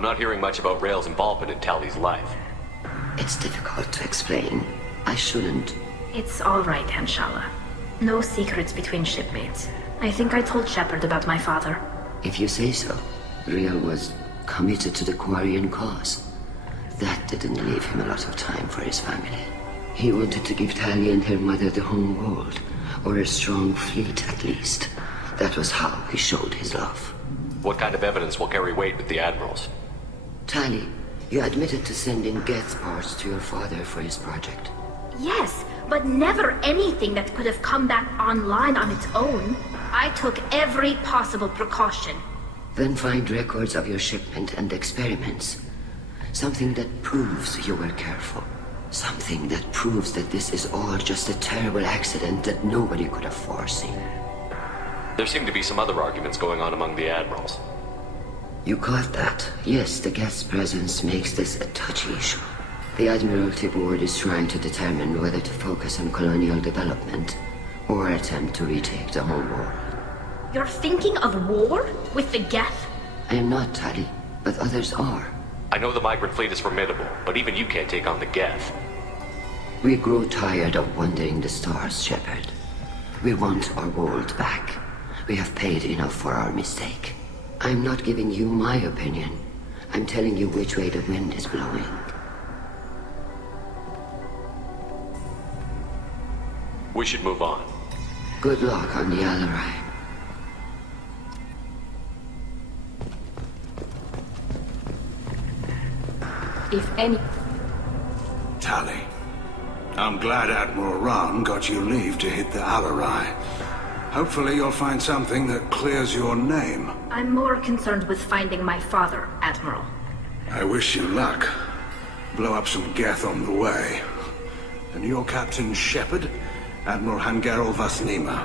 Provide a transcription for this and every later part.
I'm not hearing much about Rail's involvement in Tally's life. It's difficult to explain. I shouldn't. It's all right, Hanshala. No secrets between shipmates. I think I told Shepard about my father. If you say so. Rail was committed to the Quarian cause. That didn't leave him a lot of time for his family. He wanted to give Tali and her mother the home world, or a strong fleet at least. That was how he showed his love. What kind of evidence will carry weight with the admirals? Tali, you admitted to sending Geth parts to your father for his project. Yes, but never anything that could have come back online on its own. I took every possible precaution. Then find records of your shipment and experiments. Something that proves you were careful. Something that proves that this is all just a terrible accident that nobody could have foreseen. There seem to be some other arguments going on among the admirals. You caught that? Yes, the Geth's presence makes this a touchy issue. The Admiralty Board is trying to determine whether to focus on colonial development or attempt to retake the whole world. You're thinking of war with the Geth? I am not, Tali, but others are. I know the migrant fleet is formidable, but even you can't take on the Geth. We grow tired of wandering the stars, Shepard. We want our world back. We have paid enough for our mistake. I'm not giving you my opinion. I'm telling you which way the wind is blowing. We should move on. Good luck on the Alarai. If any... Tali, I'm glad Admiral Rahn got you leave to hit the Alarai. Hopefully you'll find something that clears your name. I'm more concerned with finding my father, Admiral. I wish you luck. Blow up some Geth on the way. And your Captain Shepard, Admiral Hangarel Vasnima.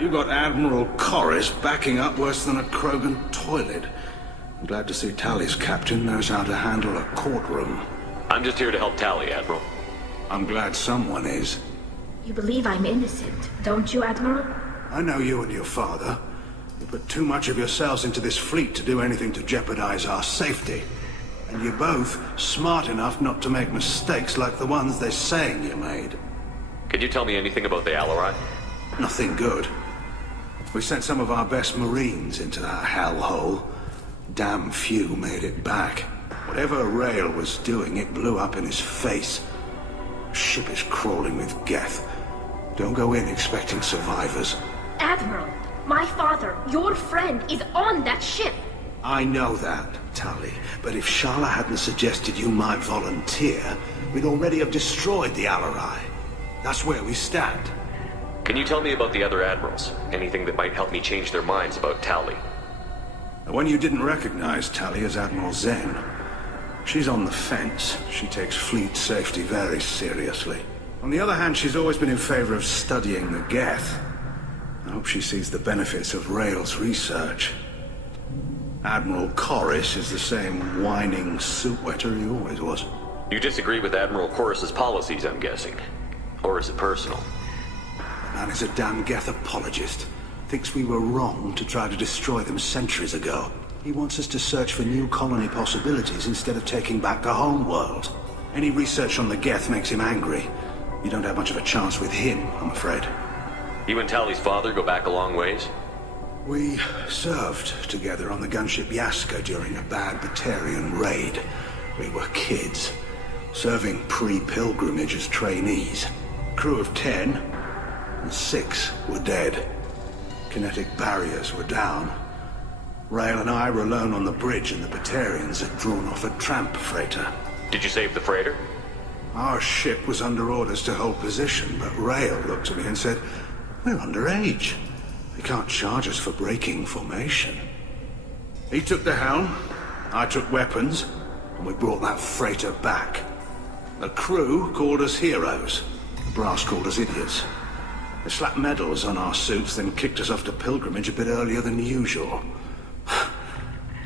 You got Admiral Corris backing up worse than a Krogan toilet. I'm glad to see Tali's captain knows how to handle a courtroom. I'm just here to help Tali, Admiral. I'm glad someone is. You believe I'm innocent, don't you, Admiral? I know you and your father. You put too much of yourselves into this fleet to do anything to jeopardize our safety. And you're both smart enough not to make mistakes like the ones they're saying you made. Can you tell me anything about the Alarai? Nothing good. We sent some of our best Marines into that hellhole. Damn few made it back. Whatever Rail was doing, it blew up in his face. The ship is crawling with Geth. Don't go in expecting survivors. Admiral, my father, your friend, is on that ship. I know that, Tali, but if Shala hadn't suggested you might volunteer, we'd already have destroyed the Alarai. That's where we stand. Can you tell me about the other admirals? Anything that might help me change their minds about Tali? The one you didn't recognize, Tali, is Admiral Zen. She's on the fence. She takes fleet safety very seriously. On the other hand, she's always been in favor of studying the Geth. I hope she sees the benefits of Rail's research. Admiral Corris is the same whining suit-wetter he always was. You disagree with Admiral Corris's policies, I'm guessing. Or is it personal? The man is a damn Geth apologist. Thinks we were wrong to try to destroy them centuries ago. He wants us to search for new colony possibilities instead of taking back the home world. Any research on the Geth makes him angry. You don't have much of a chance with him, I'm afraid. You and Tali's father go back a long ways? We served together on the gunship Yaska during a bad Batarian raid. We were kids, serving pre-pilgrimage as trainees. Crew of 10, and 6 were dead. Kinetic barriers were down. Rail and I were alone on the bridge, and the Batarians had drawn off a tramp freighter. Did you save the freighter? Our ship was under orders to hold position, but Rail looked at me and said, "We're underage. They can't charge us for breaking formation." He took the helm, I took weapons, and we brought that freighter back. The crew called us heroes. The brass called us idiots. They slapped medals on our suits, then kicked us off to pilgrimage a bit earlier than usual.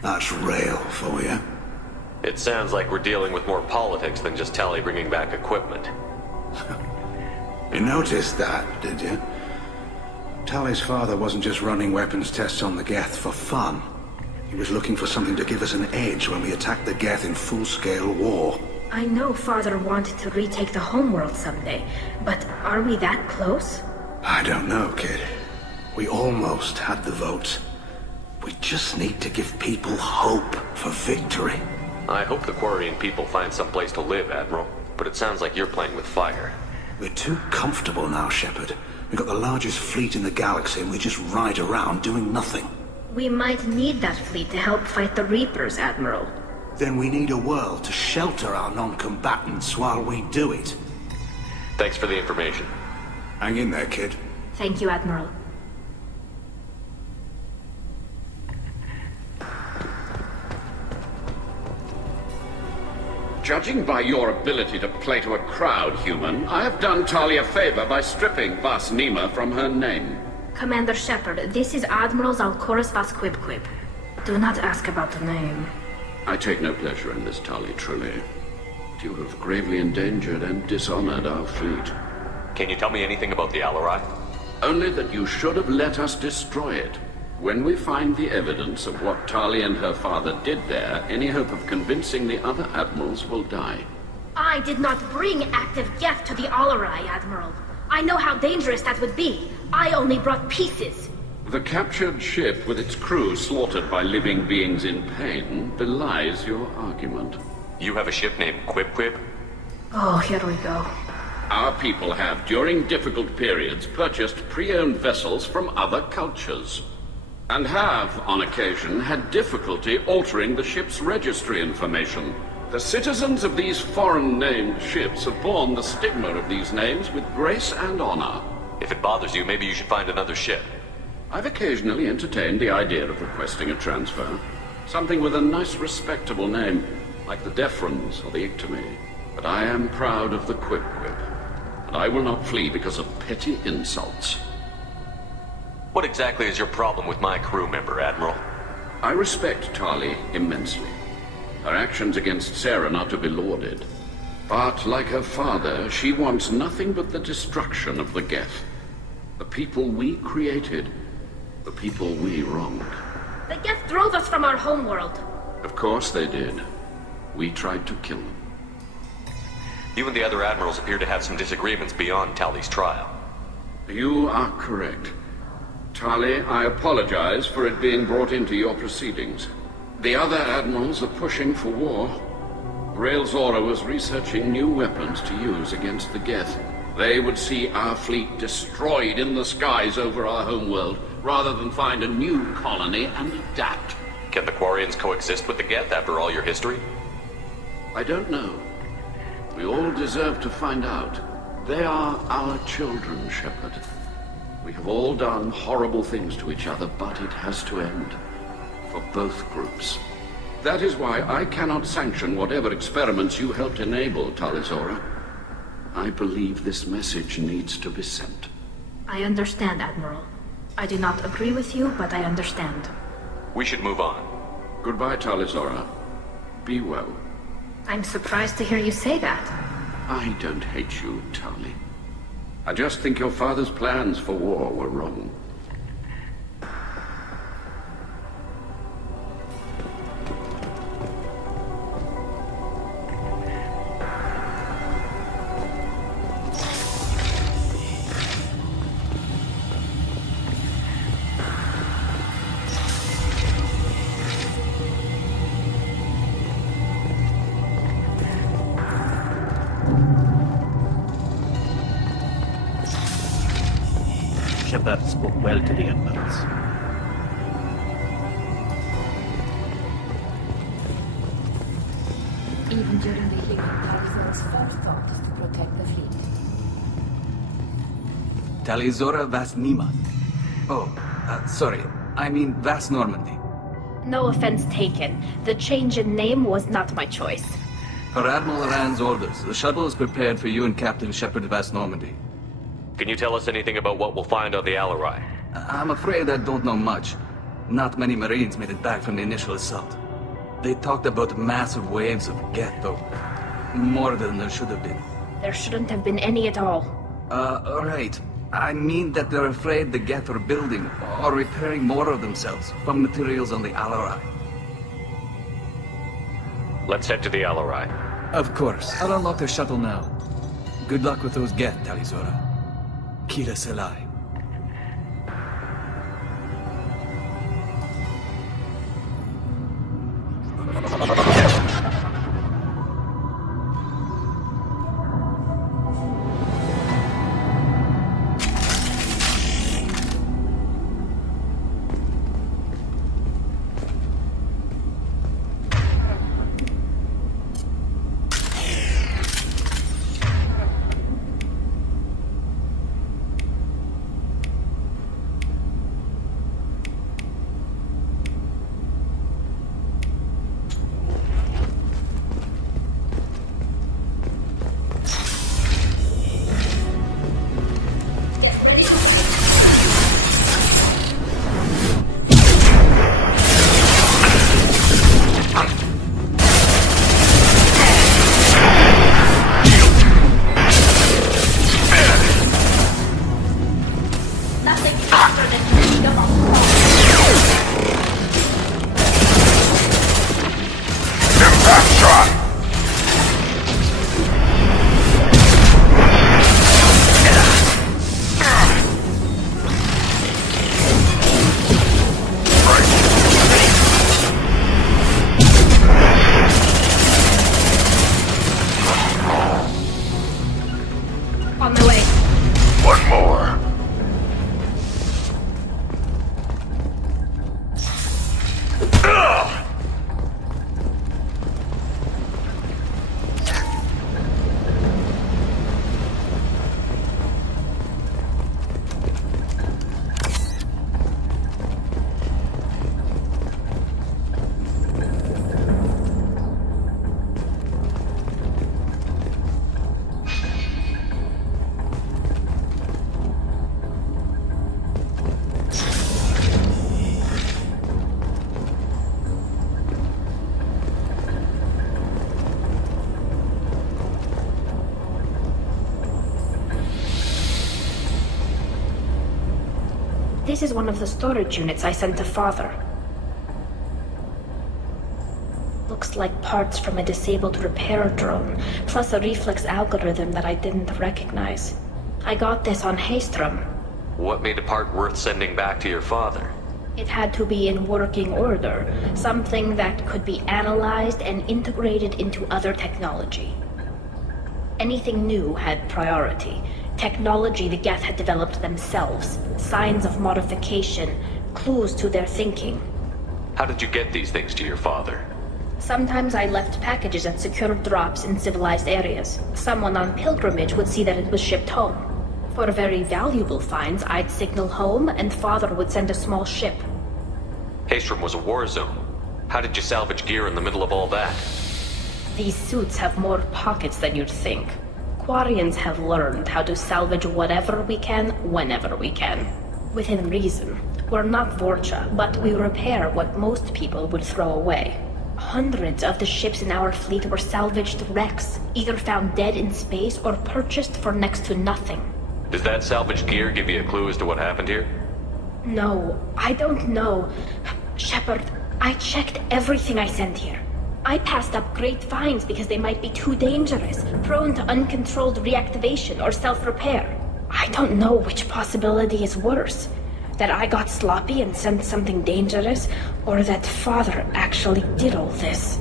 That's Rail for you. It sounds like we're dealing with more politics than just Tali bringing back equipment. You noticed that, did you? Tali's father wasn't just running weapons tests on the Geth for fun. He was looking for something to give us an edge when we attacked the Geth in full-scale war. I know Father wanted to retake the homeworld someday, but are we that close? I don't know, kid. We almost had the vote. We just need to give people hope for victory. I hope the Quarian people find some place to live, Admiral. But it sounds like you're playing with fire. We're too comfortable now, Shepard. We've got the largest fleet in the galaxy and we just ride around doing nothing. We might need that fleet to help fight the Reapers, Admiral. Then we need a world to shelter our non-combatants while we do it. Thanks for the information. Hang in there, kid. Thank you, Admiral. Judging by your ability to play to a crowd, human, I have done Tali a favor by stripping Vas Nima from her name. Commander Shepard, this is Admiral Zalkorus Vas Quib. Do not ask about the name. I take no pleasure in this, Tali, truly. You have gravely endangered and dishonored our fleet. Can you tell me anything about the Alarai? Only that you should have let us destroy it. When we find the evidence of what Tali and her father did there, any hope of convincing the other admirals will die. I did not bring active Geth to the Alarai, Admiral. I know how dangerous that would be. I only brought pieces. The captured ship with its crew slaughtered by living beings in pain belies your argument. You have a ship named Quib? Oh, here we go. Our people have, during difficult periods, purchased pre-owned vessels from other cultures. And have, on occasion, had difficulty altering the ship's registry information. The citizens of these foreign-named ships have borne the stigma of these names with grace and honor. If it bothers you, maybe you should find another ship. I've occasionally entertained the idea of requesting a transfer. Something with a nice, respectable name, like the Defrons or the Ictomy. But I am proud of the Quib, and I will not flee because of petty insults. What exactly is your problem with my crew member, Admiral? I respect Tali immensely. Her actions against Sarah are not to be lauded. But, like her father, she wants nothing but the destruction of the Geth. The people we created, the people we wronged. The Geth drove us from our homeworld. Of course they did. We tried to kill them. You and the other admirals appear to have some disagreements beyond Tali's trial. You are correct. Tali, I apologize for it being brought into your proceedings. The other admirals are pushing for war. Rael Zora was researching new weapons to use against the Geth. They would see our fleet destroyed in the skies over our homeworld, rather than find a new colony and adapt. Can the Quarians coexist with the Geth after all your history? I don't know. We all deserve to find out. They are our children, Shepard. We have all done horrible things to each other, but it has to end. For both groups. That is why I cannot sanction whatever experiments you helped enable, Talizora. I believe this message needs to be sent. I understand, Admiral. I do not agree with you, but I understand. We should move on. Goodbye, Talizora. Be well. I'm surprised to hear you say that. I don't hate you, Tali. I just think your father's plans for war were wrong. Shepard spoke well to the Admirals. Even during the healing, Talizora's first thought is to protect the fleet. Talizora Vas Nima. Oh, sorry. I mean Vas Normandy. No offense taken. The change in name was not my choice. Per Admiral Rand's orders, the shuttle is prepared for you and Captain Shepard Vas Normandy. Can you tell us anything about what we'll find on the Alarai? I'm afraid I don't know much. Not many Marines made it back from the initial assault. They talked about massive waves of Geth, though. More than there should have been. There shouldn't have been any at all. Right. I mean that they're afraid the Geth are building or repairing more of themselves from materials on the Alarai. Let's head to the LRI. Of course. I'll unlock the shuttle now. Good luck with those Geth, Talizora. Kira Selai. This is one of the storage units I sent to Father. Looks like parts from a disabled repair drone, plus a reflex algorithm that I didn't recognize. I got this on Haystrom. What made a part worth sending back to your father? It had to be in working order, something that could be analyzed and integrated into other technology. Anything new had priority. Technology the Geth had developed themselves, signs of modification, clues to their thinking. How did you get these things to your father? Sometimes I left packages at secure drops in civilized areas. Someone on pilgrimage would see that it was shipped home. For very valuable finds, I'd signal home, and Father would send a small ship. Haystrom was a war zone. How did you salvage gear in the middle of all that? These suits have more pockets than you'd think. Quarians have learned how to salvage whatever we can, whenever we can. Within reason. We're not Vorcha, but we repair what most people would throw away. Hundreds of the ships in our fleet were salvaged wrecks, either found dead in space or purchased for next to nothing. Does that salvaged gear give you a clue as to what happened here? No, I don't know. Shepard, I checked everything I sent here. I passed up great finds because they might be too dangerous, prone to uncontrolled reactivation or self-repair. I don't know which possibility is worse. That I got sloppy and sent something dangerous, or that Father actually did all this.